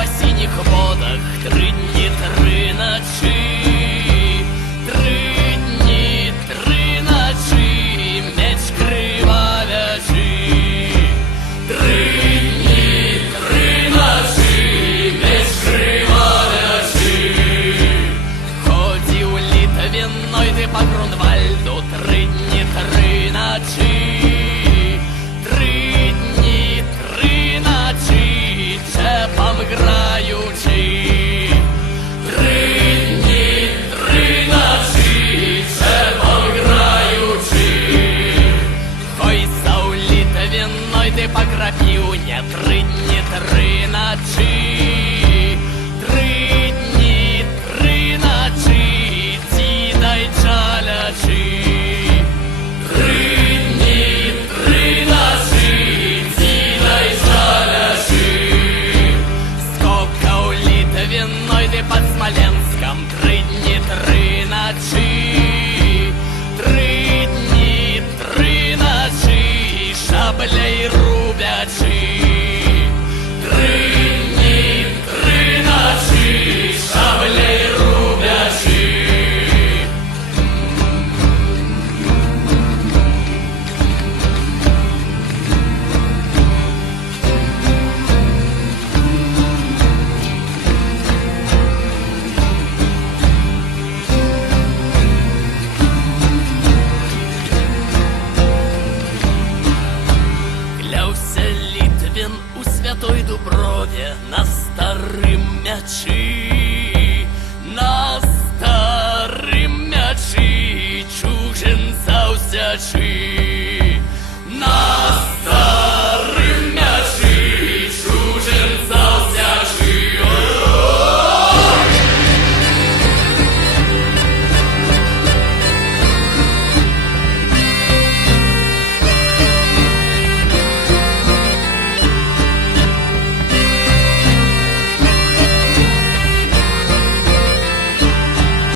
По синіх водах 3 дні, 3 ночі, 3 дні, 3 ночі, меч кривавячий. 3 дні, 3 ночі, меч кривавячий. Ходив Литвиной ти по Грунвальду 3 дні, 3 ночі, 3 дні, 3 ночі, чепом граючи. 3 дні, 3 ночі, чепом граючи. Хой став Литвиной ти по Крапивне 3 дні, 3 ночі, 3 дні, 3 ночі, дідай чалячи. 3 дні, 3 ночі, дідай чалячи. Скокав Литвиной ти под Смоленском 3 дні, 3 ночі, 3 дні, 3 ночі, шаблей рубячи. 3 дні, 3 ночі, шаблей рубячи. Клявся Литвин у Святой Дуброві на старим м'ячі, на старим м'ячі, чужинця всячи, на старим